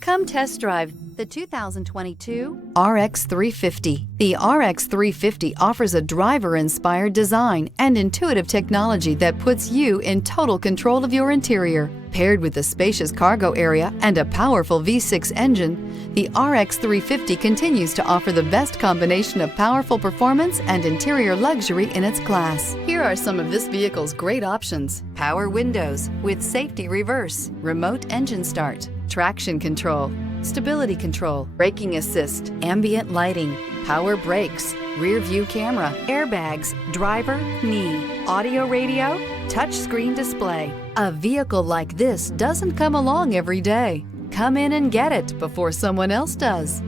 Come test drive the 2022 RX 350. The RX 350 offers a driver-inspired design and intuitive technology that puts you in total control of your interior. Paired with a spacious cargo area and a powerful V6 engine, the RX 350 continues to offer the best combination of powerful performance and interior luxury in its class. Here are some of this vehicle's great options: power windows with safety reverse, remote engine start, traction control, stability control, braking assist, ambient lighting, power brakes, rear view camera, airbags, driver, knee, audio radio, touchscreen display. A vehicle like this doesn't come along every day. Come in and get it before someone else does.